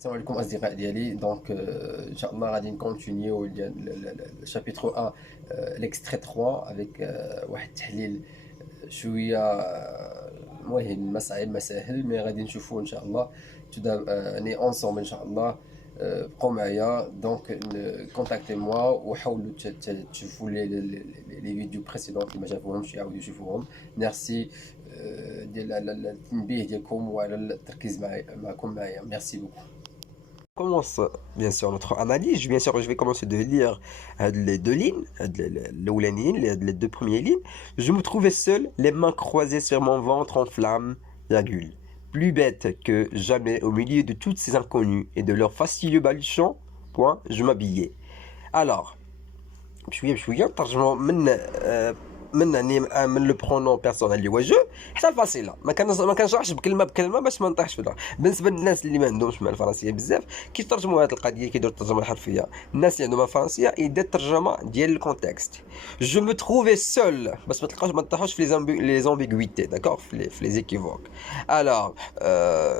السلام عليكم أصدقاء ديالي. دونك إن شاء الله غادي نكونتينيو الشابيتر 1 l'extrait 3 avec واحد التحليل شوية المهم ما صعيب ما ساهل، مي غادي نشوفوه إن شاء الله يعني اونصومبل إن شاء الله. بقوا معايا دونك كونتاكتي موا وحاولوا تشوفوا لي فيديو بريسيدون اللي ما شافوهمش يعاودوا يشوفوهم. ميرسي ديال على التنبيه ديالكم وعلى التركيز معايا. ميرسي بوكو. Commence bien sûr notre analyse. Bien sûr, je vais commencer de lire les deux lignes, les deux premières lignes. Je me trouvais seul, les mains croisées sur mon ventre en flammes, virgule. Plus bête que jamais au milieu de toutes ces inconnus et de leurs fastidieux baluchons, point, je m'habillais. Alors, بشويه نترجموا من لو برونون بيرسونيل اللي هو جو حتى الفاصله ما كنشرحش بكلمه باش ما نطيحش في الهضره. بالنسبه للناس اللي ما عندهمش مع الفرنسيه بزاف كيترجموا هذه القضيه كيديروا الترجمه الحرفيه. الناس اللي عندهم الفرنسيه يدير الترجمه ديال الكونتكست. جو مو تروفي سول باش ما تطيحوش في لي زامبيغويتي داكور في لي زيكيفوك. الوغ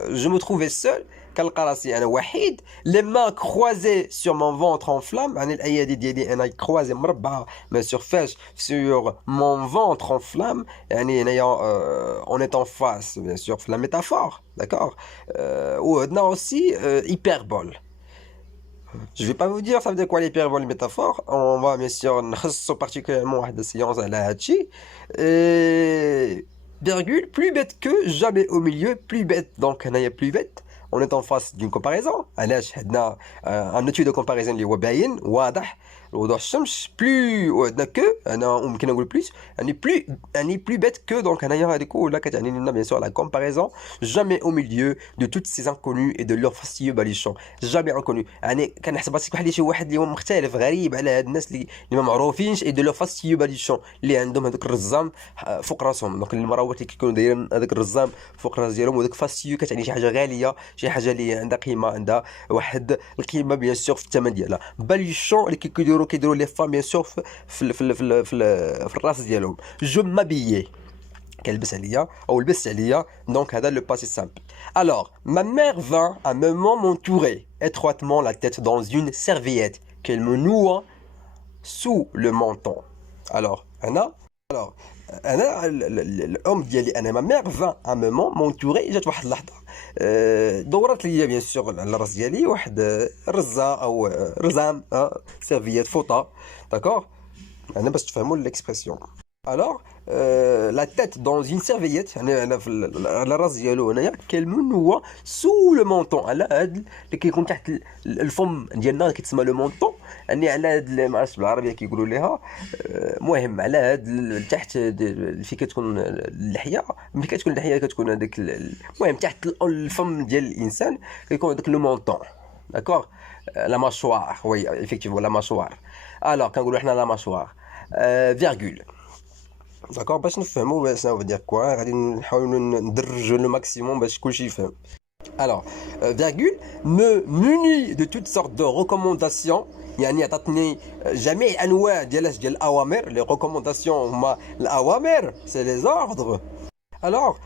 جو مو تروفي سول كنلقى راسي انا وحيد. لي مان كروازي سور مون فونتر اون فلام، يعني الايادي ديالي انا كروازي مربعه ما سور فاش سور مون فونتر اون فلام، يعني هنايا اون ايت اون فاس بيان سور في لا ميتافور داكور. وعندنا اوسي hyperbole. Je vais pas vous dire ça veut dire quoi l'hyperbole métaphore. On va bien sûr نخصصوا particulièrement واحد السيونس على هادشي. Virgule, plus bête que jamais au milieu, plus bête donc هنايا plus bête. On est en face d'une comparaison. علاش عندنا un outil de comparaison اللي هو باين واضح وضوح الشمس. plus وعندنا que انا ممكن نقول plus يعني plus bête que donc هنايا هذيك كلها كتعني لنا bien sûr la comparaison. jamais au milieu de toutes ces inconnus et de leurs fastidieux baluchons. jamais inconnu يعني كنحسب راسك بحال شي واحد اللي هو مختلف غريب على هاد الناس اللي ما معروفينش. et de leurs fastidieux baluchons اللي عندهم هذاك الرزام فوق راسهم. دونك المراوات اللي كيكونوا دايرين هذاك الرزام فوق راس ديالهم، وداك فاستيو كتعني شي حاجه غاليه، شي حاجه اللي عندها قيمه، عندها واحد القيمه بيان سور في الثمن ديالها. باليشون اللي كيديروا لي فام بيان سور في الراس ديالهم. جو مابيي كيلبس عليا او لبس عليا. دونك هذا لو باسي سامبل. Alors, ma mère vint un moment m'entourer étroitement la tête dans une serviette qu'elle me noua sous le menton. Alors انا الام ديالي انا ما مير فان ان مومون مونتوري. جات واحد اللحظه دورت ليا بيان سور على الراس ديالي واحد الرزه او رزام سيرفيات فوطه داكور. انا باش تفهموا الاكسبرسيون. Alors, la tête dans une serviette يعني على الراس ديالو هنايا كالمنوه سو لو مونطون، على هاد اللي كيكون تحت الفم ديالنا كيتسمى لو مونطون. يعني على هاد ما عرفتش بالعربيه كيقولوا ليها. المهم على هاد تحت في كتكون اللحيه، ملي كتكون اللحيه كتكون هذاك المهم تحت الفم ديال الانسان كيكون هذاك لو مونطون داكور. لا ماشوار وي ايفيكتيفمون لا ماشوار. الوغ كنقولوا حنا لا ماشوار فيرغول داكور. باش نفهموا شنو veut dire quoi غادي نحاولوا ندرجوا le maximum باش كلشي يفهم. alors virgule me munit de toutes sortes de recommandations، يعني عطاتني جميع انواع ديال الاوامر. لي ريكومونداسيون هما الاوامر سي لي زوردر. الوغ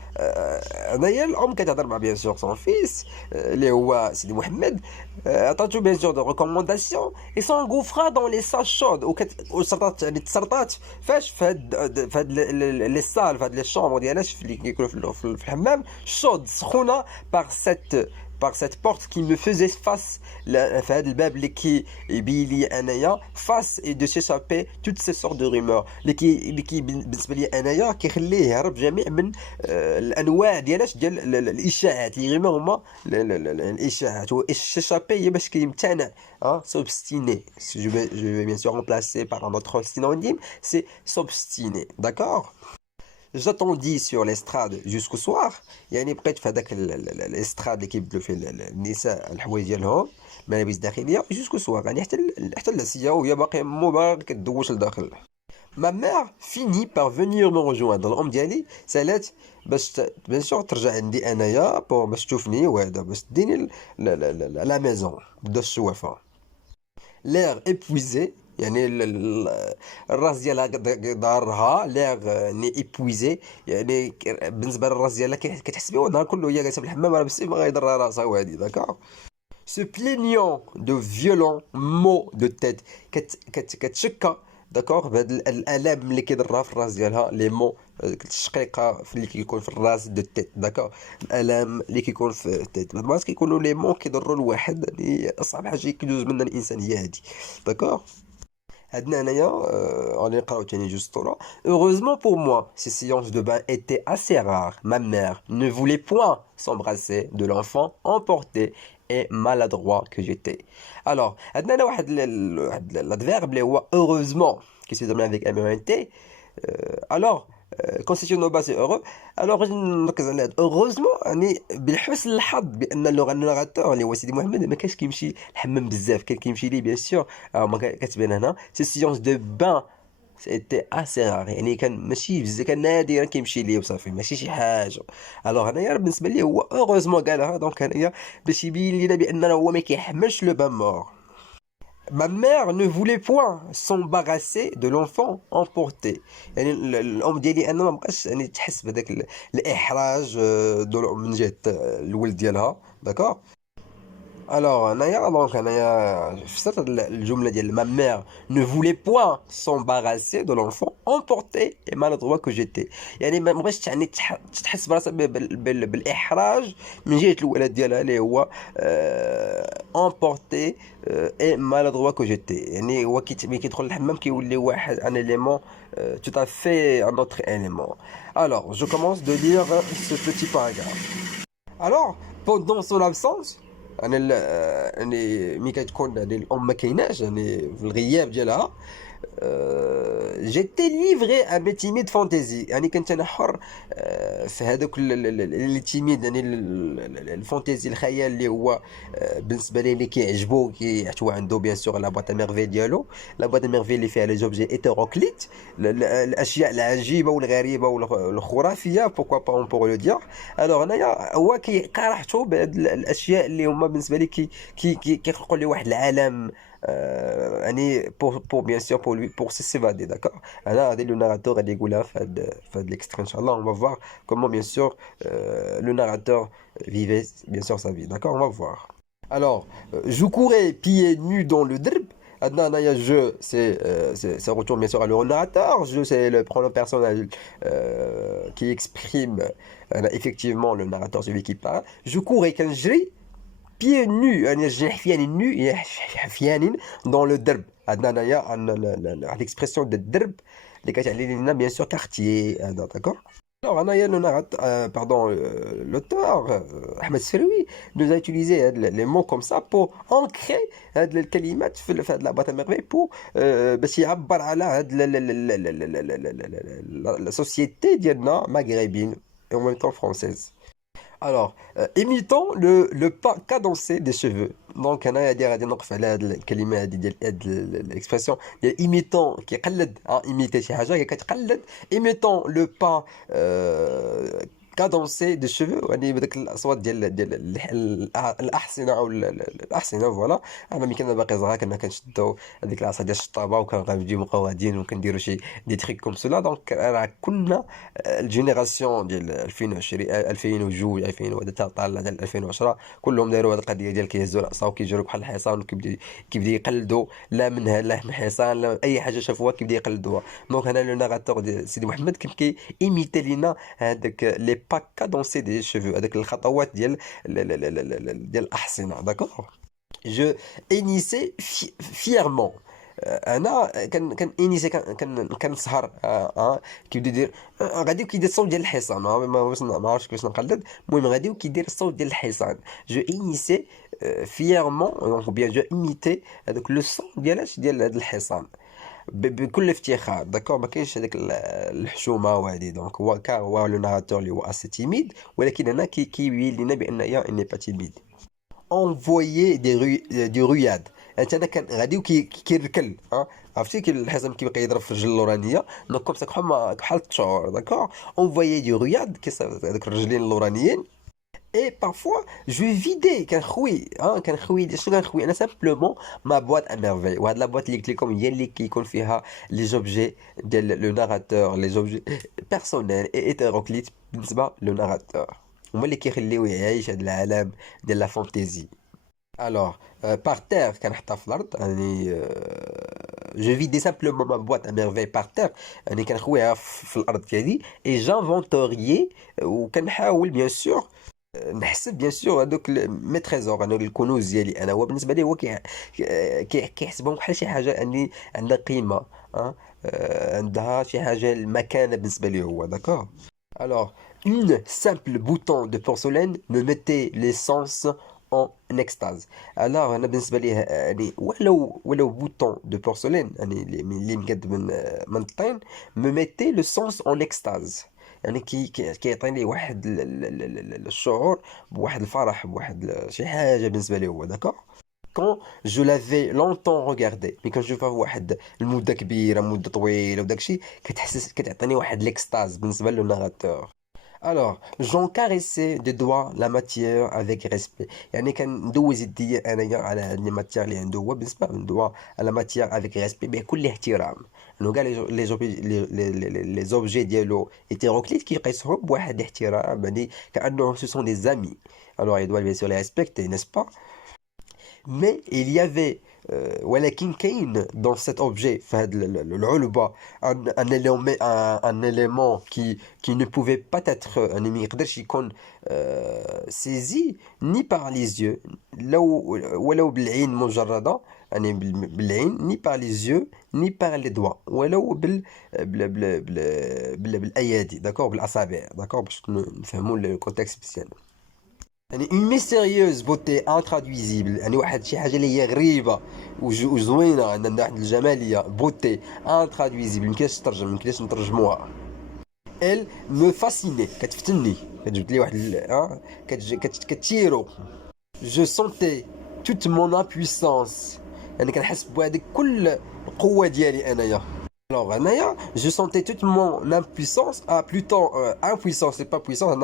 هنايا الام كتهضر مع بيان سور سون فيس اللي هو سيدي محمد. عطاتو بيان سور دو ريكومونداسيون اي سون غوفرا دون لي سال شود وسرطات يعني تسرطات فاش فهاد لي سال فهاد لي شومبر ديالاش اللي كيكونوا في الحمام شود سخونه par cette porte qui me faisait face في هذا الباب اللي كيبين لي انايا face et de s'échapper toutes ces sortes de rumeurs اللي كي بالنسبه لي انايا كيخليه يهرب جميع من الانواع ديالاش ديال الاشاعات. لي rumeurs هما الاشاعات. و s'échapper هي باش كيمتنع s'obstiner. je vais bien sûr remplacer par un autre synonyme, c'est s'obstiner d'accord. J'attendis sur l'estrade jusqu'au soir. يعني بقيت في هذاك الاستراد اللي كيبدلوا فيه النساء الحوايج ديالهم ملابس داخليه jusqu'au soir، يعني حتى العشيه وهي باقي كدوش لداخل. Ma mère finit par venir me rejoindre. الام ديالي سالات باش بيان سور ترجع عندي انايا باش تشوفني وهذا باش تديني لا ميزون بدا الشوافه. l'air épuisé يعني الراس ديالها دارها ليغ ني ايبويزي، يعني بالنسبه للراس ديالها كتحس بها النهار كله هي جالسه في الحمام راه بس ما غيضرها راسها وهادي داكوغ. se plaignant de violents maux de tête كتشكى داكوغ بهاد الالام اللي كيضرها في الراس ديالها لي مو التشقيقه في اللي كيكون في الراس دو تيت داكوغ الالام اللي كيكون في التيت بعض المرات كيكونوا لي مو كيضروا الواحد يعني اصعب حاجه كيدوز منها الانسان هي هادي داكوغ عندنا هنايا غادي نقراو تاني جوج سطورة. Heureusement pour moi, ces séances de bain étaient assez rares. Ma mère ne voulait point s'embrasser de l'enfant emporté et maladroit que j'étais. Alors, عندنا هنا واحد l'adverbe اللي هو heureusement qui se termine avec MNT. Alors, constitution no c'est heureux. Alors, غادي نركز على هاد heureusement يعني بالحسن الحظ بان النوغاتور اللي هو سيدي محمد ما كانش كيمشي الحمام بزاف كان كيمشي ليه بيان سور ما كتبان هنا سي سيونس دو بان سيتي اسي رار يعني كان ماشي بزاف كان نادرا كيمشي ليه وصافي ماشي شي حاجه. الوغ هنايا بالنسبه ليه هو اوغوزمون قالها دونك هنايا باش يبين لينا بان هو ما كيحملش لو بان مور. Ma mère ne voulait point s'embarrasser de l'enfant emporté. يعني الام ديالي انا ما بقاش يعني تحس بهذاك الاحراج من جهه الولد ديالها داكوغ. الوغ هنايا دونك هنايا فسرت الجمله ديال ما مير نو فولي بوان سامباراسي دو لونفون امبورتي اي مالادروا كو جيتي يعني ما بغاش يعني تحس براسها بالاحراج من جهه الولد ديالها اللي هو امبورتي اي مالادروا كو جيتي يعني هو ملي كيدخل الحمام كيولي واحد ان اليمون tout à fait un autre élément. Alors, je commence de lire ce petit paragraphe. Alors, pendant son absence, يعني ملي كتكون يعني الام ما كايناش يعني في الغياب ديالها جيتي ليفري ان مي تيميد فانتازي يعني كنت انا حر في هذوك لي تيميد يعني الفانتازي الخيال اللي هو بالنسبه لي اللي كيعجبو هو عنده بيان سور لا بواط ميرفي ديالو لا بواط ميرفي اللي فيها لي زوبجي ايتيروكليت الاشياء العجيبه والغريبه والخرافيه بوكوا با اون بور لو دير. الوغ هنايا هو كيلقى راحته بهاد الاشياء اللي هما بالنسبه لي كيخلقوا لي واحد العالم يعني pour bien sûr pour s'évader d'accord. انا غادي لو ناراتور غادي يقولها في هاد l'extrait ان شاء الله. on va voir comment bien sûr le narrateur vivait bien sûr sa vie d'accord. on va voir. Alors je courais pieds nus dans le drb. عندنا هنايا je c'est retourne bien sûr à le narrateur. Je c'est le pronom personnel qui exprime effectivement le narrateur celui qui parle. je courais كنجري pieds nus يعني رجلين حفيانين نو يعني حفيانين دون لو درب. عندنا هنايا واحد الاكسبرسيون دو الدرب اللي كتعني لنا بيان سور كارتيي هذا داكور. الوغ هنايا لو نارات باردون لوتور احمد السروي nous a utilisé les mots comme ça pour ancrer هاد الكلمات في هاد لا بواط ميرفي بو باش يعبر على هاد لا سوسيتي ديالنا مغربين et en même temps française. Alors, imitant le pas cadencé des cheveux. Donc, أنا غادي نوقف على هاد الكلمة هادي ديال هاد الإكسبرسيون ديال imitant كيقلد imiter شي حاجة هي كتقلد imitant le pas كادونسي دو شيفو يعني بداك الاصوات ديال الاحصنه او الاحصنه فوالا. انا ملي كنا باقي صغار كنا كنشدو هذيك العصا ديال الشطابه وكان غنجيو بقاو غاديين وكنديروا شي دي تريك كوم سولا. دونك راه كنا الجينيراسيون ديال 2020 2002 2000 وهذا طالع حتى 2010 كلهم داروا هذه القضيه ديال كيهزوا العصا وكيجروا بحال الحصان وكيبدا يقلدوا لا منها لا من حصان لا اي حاجه شافوها كيبدا يقلدوها. دونك هنا لو ناراتور ديال سيدي محمد كان ايميتي لينا هذاك لي با كادونسي ديال الشيفو هذاك الخطوات ديال الاحصنه داكور. جو انيسي فيرمون انا كان انيسي كنسهر كيبدا يدير غادي كيدير الصوت ديال الحصان ما عرفتش كيفاش نقلد. المهم غادي كيدير الصوت ديال الحصان. جو انيسي فيرمون دونك بيان جو ايميتي هذاك لو صوت ديال هذا الحصان بكل افتخار داكور. ما كاينش هذاك الحشومه وهذه. دونك هو لو ناراتور اللي هو اسي تيميد ولكن هنا كيبين لنا بان يا اني با تيميد. انفويي دي روياد انت انا كان غادي كيركل عرفتي كي الحزام كيبقى يضرب في الرجل اللورانيه دونك كوم سا بحال التشور داكور. انفويي دي روياد كيصير هذوك الرجلين اللورانيين. Et parfois je vais vider كنخوي شنو كنخوي انا سامبلومون ما بواط ا ميرفي. وهاد لا بواط اللي قلت لكم هي اللي كيكون فيها لي زوبجي ديال لو ناراتور لي زوبجي بيرسونيل اي هيتيروكليت بالنسبه لو ناراتور هما اللي كيخليوه يعيش هاد العالم ديال لا فانتازي. Alors, par terre, كان حطها في الأرض يعني je vidais simplement ma boîte à merveille par terre يعني كنخويها في الأرض ديالي et j'inventoriais وكنحاول bien sûr نحسب bien sûr هذوك مي تريزور انا الكنوز ديالي انا هو بالنسبه لي هو كيحسبهم بحال شي حاجه اني عندها قيمه أه؟ عندها شي حاجه المكانه بالنسبه لي هو داكور. Alors, une simple bouton de porcelaine me mettait les sens en extase. Alors, أنا بالنسبة لي يعني ولو bouton de porcelaine يعني اللي مقاد من الطين me mettait le sens en extase. يعني كيعطيني واحد الشعور بواحد الفرح بواحد شي حاجة بالنسبة لي هو داكور. Quand je l'avais longtemps regardé mais quand je vois واحد المدة كبيرة مدة طويلة وداك الشيء كتعطيني واحد l'extase بالنسبة للناراتور. Alors, j'en caressais des doigts la matière avec respect. يعني كندوز يدي انايا على هاد لي ماتيير اللي عنده هو بالنسبة ندوى على ماتيير avec respect بكل احترام. انه كاع لي زوبجي ديالو هيتيروكليت كيقيسهم بواحد الاحترام يعني كأنه سو سون دي زامي. Alors, il doit bien sûr les respecter, n'est-ce pas? Mais il y avait ولكن كاين dans cet objet في هذا العلبة un élément un élément qui ne pouvait pas être يعني ما يقدرش يكون saisi ni par les yeux ولو بالعين مجردة يعني بالعين ni par les yeux ni par les doigts ولو بالايادي داكور بالاصابع داكور باش نفهموا الكونتكست مزيان. يعني une mystérieuse beauté intraduisible يعني واحد شي حاجه اللي هي غريبه وزوينه عندنا واحد الجماليه بوتي intraduisible ميمكنش تترجم ميمكنش نترجموها. elle me fascinait كتفتني كتجبد لي واحد كتيرو. je sentais toute mon impuissance يعني كنحس بهذيك كل القوه ديالي انايا. Alors, Anaya, je sentais toute mon impuissance, plutôt impuissance, c'est pas puissance,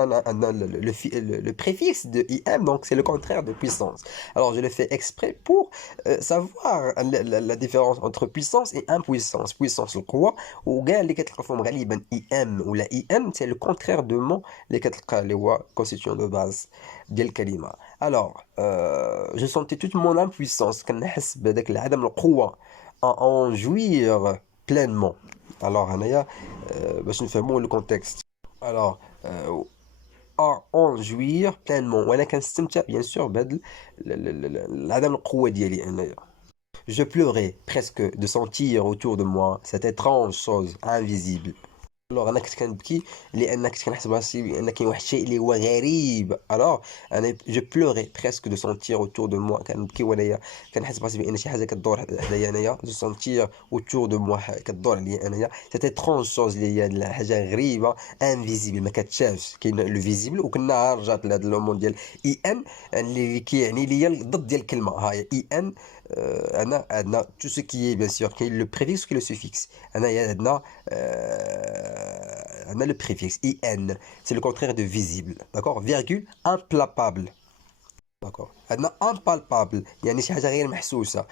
le préfixe de IM, donc c'est le contraire de puissance. Alors, je le fais exprès pour savoir la différence entre puissance et impuissance. Puissance, le quoi, ou gars, les quatre formes غالبا IM ou la IM, c'est le contraire de mon, les quatre les constitutions de base ديال الكلمة. Alors, je sentais toute mon impuissance, كنحس بهذاك العدم القوة en jouir pleinement. Alors, هنايا باش نفهموا le contexte. Alors, en jouir pleinement. وانا كنستمتع bien sûr بهذا العدم القوة ديالي انايا. Je pleurais presque de sentir autour de moi cette étrange chose invisible. الوغ انا كنت كنبكي لان كنت كنحس براسي بان كاين واحد الشيء اللي هو غريب. الوغ انا جو بلوري بريسك دو سونتير اوتور دو موا كنبكي وانايا كنحس براسي بان شي حاجه كدور حدايا انايا دو سونتير اوتور دو موا كدور عليا انايا سيتي ترونج شوز اللي هي حاجه غريبه انفيزيبل ما كتشافش. كاين لو فيزيبل وكنا رجعت لهذا لومون ديال اي ان اللي كيعني ليا الضد ديال الكلمه هاي اي ان. انا عندنا تو سو كي بيان سور كاين لو بريفيكس وكاين لو سوفيكس. انايا عندنا on a le préfixe IN, c'est le contraire de visible, d'accord, virgule, impalpable, d'accord, on a impalpable, يعني شي حاجة غير محسوسة,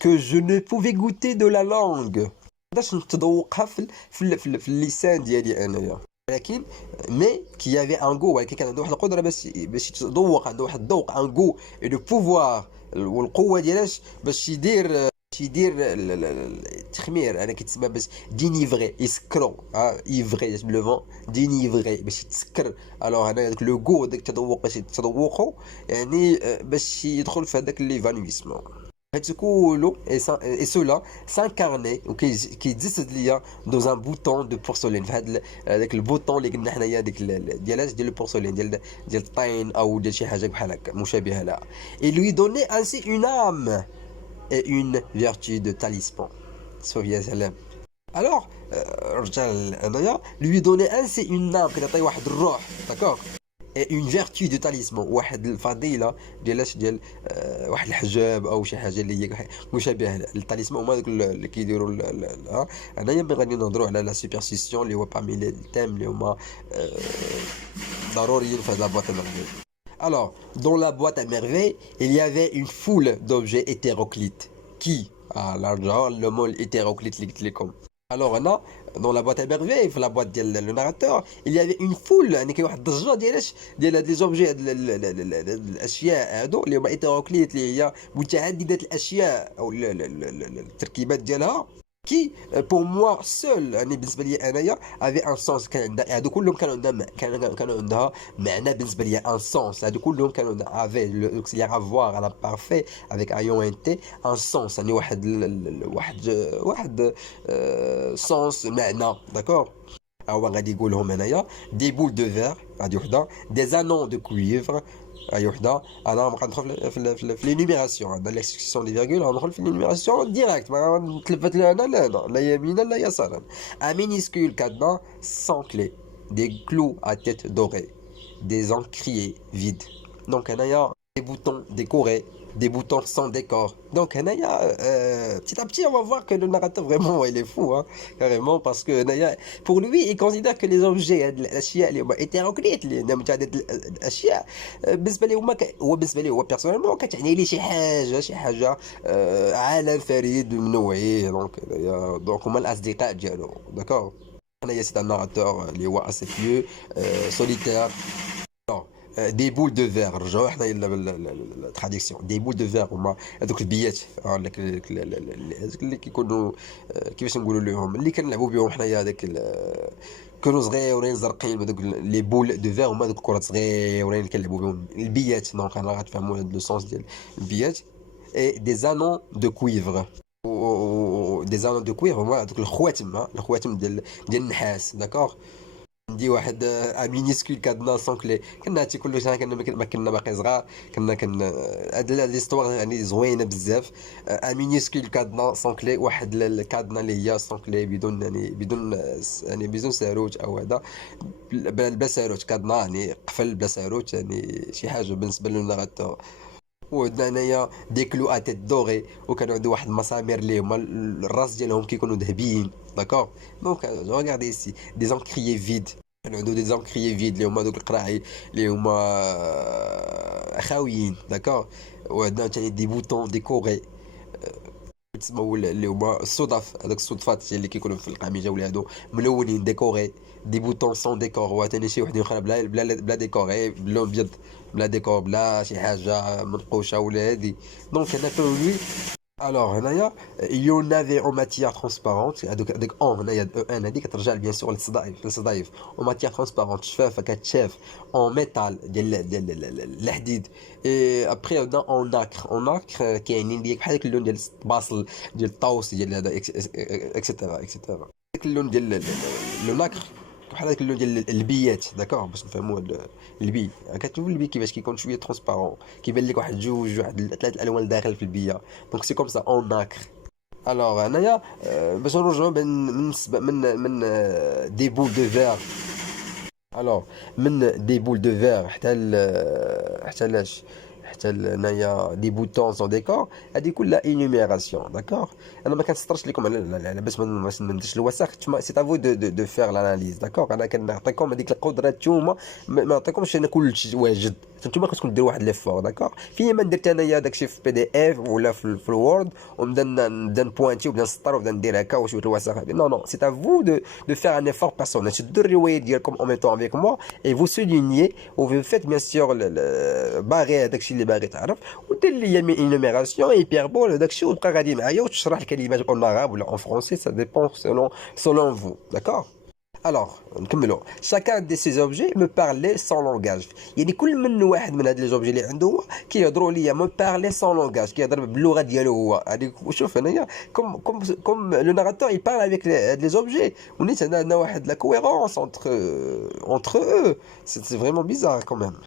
que je ne pouvais goûter de la langue, باش نتذوقها في اللسان ديالي انايا. ولكن مي كي يافي ان جو ولكن كان عنده واحد القدرة باش يتذوق عنده واحد الذوق ان جو اي لو بوفوار والقوة ديالاش باش يدير التخمير. انا كيتسمى باش دينيفغي يسكرو ايفغي بلو فون دينيفغي باش يتسكر. الوغ هنا داك لو غو داك التذوق باش يتذوقوا يعني باش يدخل في هذاك ليفانويسمون. هادشي كله اي سولا سانكارني وكيتجسد ليا دوز ان بوطون دو بورسولين في هذاك البوطون اللي قلنا حنايا ديك ديال البورسولين ديال الطين او ديال شي حاجه بحال هكا مشابهه لها. اي لوي دوني انسي اون ام et une vertu de talisman. Sophia Salam. Alors, lui donner ainsi une âme, d'accord, et une vertu de talisman. واحد الفضيلة ديال واحد الحجاب او شي حاجه اللي هي مشابهه للتاليسمان. هما دوك اللي كيديروا هنايا ملي غادي نهضروا على لا سوبرستيسيون اللي هو parmi لي تيم اللي هما ضروريين في هذا البوط المغربي. Alors, dans la boîte à merveilles, il y avait une foule d'objets hétéroclites. Qui le mot hétéroclite, les comme. Alors, dans la boîte à merveilles, في la boîte ديال le narrateur, il y avait une foule يعني كاين واحد الضجه ديال هاد لي زوبجي هاد الاشياء هادو اللي هما هيتيروكليت اللي هي متعدده الاشياء او التركيبات ديالها qui pour moi seul يعني بالنسبه لي انايا avait un sens كان عندها هادو كلهم كانوا عندها كانوا عندها معنى بالنسبه لي un sens هادو كلهم كانوا avaient l'auxiliaire avoir à l'imparfait avec un t un sens يعني واحد sens معنى d'accord هو غادي يقولهم هنايا دي بول دو فير هادي وحده دي زانون دو كويفر هاي وحده انا غادي ندخل في لينيميراسيون عندنا ليكسكسيون دي فيرغول غندخل في لينيميراسيون ديريكت ما نتلفت لا هنا لا هنا لا يمينا لا يسارا ان مينيسكول cadenas sans clé des clous à tête dorée des encriers vides donc هنايا des boutons décorés des boutons sans décor. Donc, Naya, petit à petit, on va voir que le narrateur, vraiment, il est fou, hein, carrément, parce que Naya, pour lui, il considère que les objets, الأشياء اللي هما hétéroclites اللي متعدد الأشياء بالنسبة لي هما هو بالنسبة لي هو بيرسونيلمون كتعني لي شي حاجة عالم فريد من نوعه دونك هما الأصدقاء ديالو داكور. هنايا سي ان ناراتور اللي هو اسي بيو solitaire. دي بول دو فيغ رجعوا حنا التراديكسيون دي بول دو فيغ هما هذوك البيات اللي كيكونوا كيفاش نقولوا لهم اللي كنلعبوا بهم حنايا هذاك كانوا صغيورين زرقين هذوك لي بول دو فيغ هما هذوك الكرات صغيورين اللي كنلعبوا بهم البيات دونك انا غتفهموا هذا لو سونس ديال البيات اي دي زانون دو كويفر دي زانون دو كويفر هما هذوك الخواتم ديال النحاس داكوغ. عندي واحد مينيسكول كادنا سون كلي كنا هادشي كله ما كنا باقي صغار كنا هاد ليستوار يعني زوينه بزاف مينيسكول كادنا سون كلي واحد الكادنا اللي هي سون كلي بدون ساروت او هذا بلا ساروت كادنا يعني قفل بلا ساروت يعني شي حاجه بالنسبه للنغاتور. وعندنا هنايا دي كلو اتيت دوري وكانوا عنده واحد المسامير اللي هما الراس ديالهم كيكونوا ذهبيين داكور. دونك ريغاردي ايسي دي زانكريي فيد كانوا عنده دي زانكريي فيد اللي هما دوك القراعي اللي هما خاويين داكور. وعندنا ثاني دي بوطون ديكوري تسموا اللي هما الصدف هذاك الصدفات اللي كيكونوا في القميجه ولا هادو ملونين ديكوري دي بوطون سون ديكور وثاني شي وحدين اخرى بلا ديكور باللون ابيض بلا ديكور بلا شي حاجه منقوشه ولا هادي. دونك هنا لوي الوغ هنايا يون افي او ماتيير ترونسبارونت هذوك اون هنايا ان هذيك كترجع بيان سور للصدايف او ماتيير ترونسبارونت شفافه كتشاف اون ميتال ديال الحديد. اي ابخي عندنا اون ناكر كاينين ديك بحال داك اللون ديال الباصل ديال الطاوس ديال هذا اكسيتيرا داك اللون ديال لو ناكر بحال هذاك اللون ديال البيات داكوغ باش نفهموا البي كتشوف البي كيفاش كيكون شويه ترونسبارون كيبان لك واحد واحد ثلاث الالوان داخل في البيه دونك سي كوم سا اون ناكر. الوغ هنايا باش نرجعوا من دي بول دو فير الوغ من دي بول دو فير حتى لاش حتى هنايا دي بوتون سون ديكور هذه كلها انيميراسيون داكوغ. انا ما كنسطرش لكم على باش ما نديرش الوسخ سي تافو دو فير لاناليز داكوغ. انا كنعطيكم هذيك القدره نتوما ما نعطيكمش انا كلشي واجد نتوما خصكم ديروا واحد ليفور داكوغ. فيما درت انايا داكشي في بي دي اف ولا في الوورد ونبدا نبوانتي ونبدا نسطر ونبدا ندير هكا وشويه الوسخ نو سي تافو دو فير ان ايفور بيرسونيل شدوا الروايه ديالكم او ميم طون افيك موا اي فو سولينيي و فيت بيان سور باغي هذاكشي اللي باغي تعرف ودير لي انيميراسيون هيبربول داكشي وتبقى غادي معايا وتشرح الكلمات اون arabe ou en français, ça dépend selon vous, d'accord? Alors, نكملوا. Chacun de ces objets me parlait sans langage. يعني كل من واحد من هاد لي زوبجي اللي عنده هو كيهضروا ليا me parler sans langage كيهضر باللغه ديالو هو. هذيك شوف هنايا comme le narrateur il parle avec les objets ونيت عندنا واحد la cohérence entre eux. C'est vraiment bizarre quand même.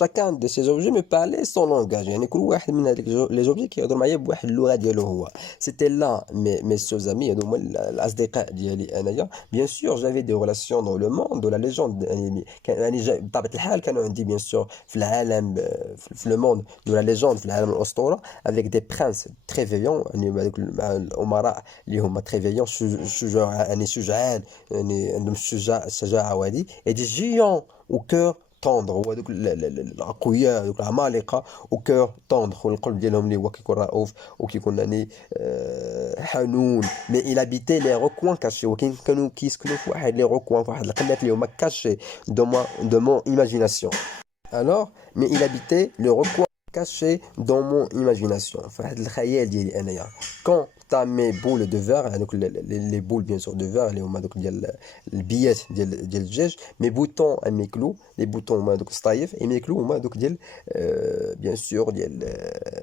chacun de ces objets me parlait son langage يعني كل واحد من هذيك لي زوبجي كيهضر معايا بواحد اللغه ديالو هو. c'était là mes seuls amis هادو هما الاصدقاء ديالي انايا. bien sûr j'avais des relations dans le monde de la légende يعني بطبيعه الحال كانوا عندي bien sûr في العالم في le monde de la légende في العالم الاسطوره avec des princes très veillants يعني هذوك الامراء اللي هما très veillants شجاع يعني شجعان يعني عندهم الشجاعه وهذه et des géants au cœur طوندغ هو هذوك الاقوياء هذوك العمالقه وكور طوندغ والقلب ديالهم اللي هو كيكون رؤوف وكيكون يعني حنون mais il habitait les recoins cachés وكاين كانوا كيسكنوا في واحد les recoins في واحد القنات اللي هما cachés de mon imagination. Alors mais il habitait le recoin caché dans mon imagination فواحد الخيال ديالي انايا. Quand t'as mes boules de verre هذوك les boules bien sûr de verre اللي هما دوك ديال البيات ديال الدجاج mes boutons à mes clous les boutons هما دوك السطايف et mes clous هما دوك ديال bien sûr ديال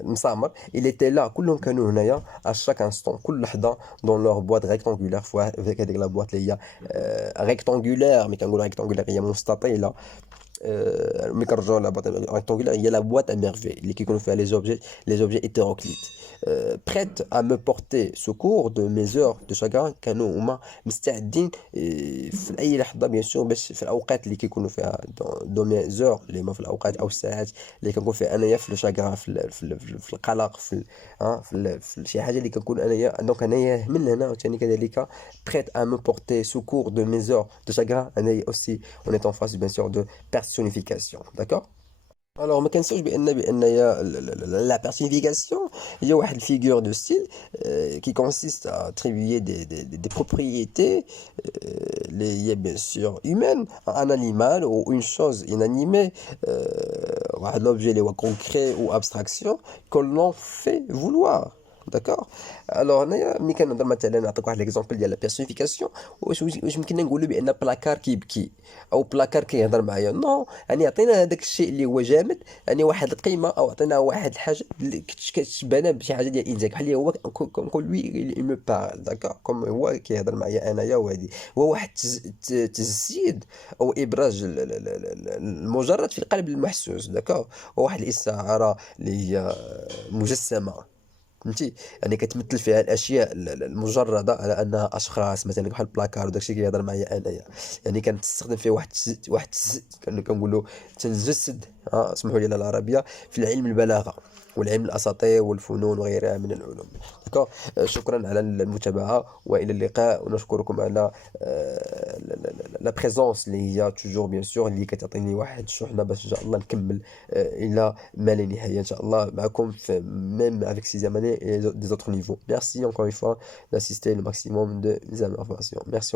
المسامر. il était là كلهم كانوا هنايا à chaque instant كل لحظه dans leur boîte rectangulaire في هذيك لا بواط اللي هي rectangulaire مي كنقولوا rectangulaire هي مستطيله. ملي كنرجعوا لا بواط rectangulaire هي لا بواط à merveille اللي كيكونوا فيها les objets hétéroclites. prête à me porter secours de mes heures de chagrin كانوا هما مستعدين في اي لحظه بيان سور باش في الاوقات اللي كيكونوا فيها دو مي زور اللي هما في الاوقات او الساعات اللي كنكون فيها انايا في الشاغران في القلق في شي حاجه اللي كنكون انايا دونك انايا من هنا ثاني كذلك prête à me porter secours de mes heures de chagrin انايا aussi on est en face bien sûr de personnification. D'accord. Alors ما كنساوش بان la personnification هي واحد الفيغور دو ستيل qui consiste à attribuer des propriétés اللي هي bien sûr humaines à un animal ou une chose inanimée واحد l'objet اللي هو concret ou abstraction que l'on fait vouloir. D'accord. Alors هنايا ملي كنهضر مثلا نعطيك واحد ليكزومبل ديال لا بيرسونيفيكاسيون واش يمكن نقولوا بان بلاكار كيبكي او بلاكار كيهضر معايا نو يعني عطينا هذاك الشيء اللي هو جامد يعني واحد القيمه او عطينا واحد الحاجه اللي كتشبهنا بشي حاجه ديال الانسان بحال هو كون لوي مو بارل. داكور كوم هو كيهضر معايا انايا وهادي هو واحد تزييد او ابراج المجرد في القلب المحسوس. داكور واحد الاستعاره اللي هي مجسمه فهمتي يعني كتمثل فيها الاشياء المجرده على انها اشخاص مثلا بحال البلاكار وداكشي كيهضر معايا انايا يعني كنستخدم فيه واحد كنقولوا تنجسد اسمحوا لي على العربيه في العلم البلاغه والعلم الاساطير والفنون وغيرها من العلوم. داكور شكرا على المتابعه والى اللقاء ونشكركم على لا بريزونس اللي هي توجور بيان سور اللي كتعطيني واحد الشحنه باش ان شاء الله نكمل الى ما لا نهايه ان شاء الله معكم في même avec ces années et des autres niveaux. Merci encore une fois d'assister le maximum de mes informations. Merci.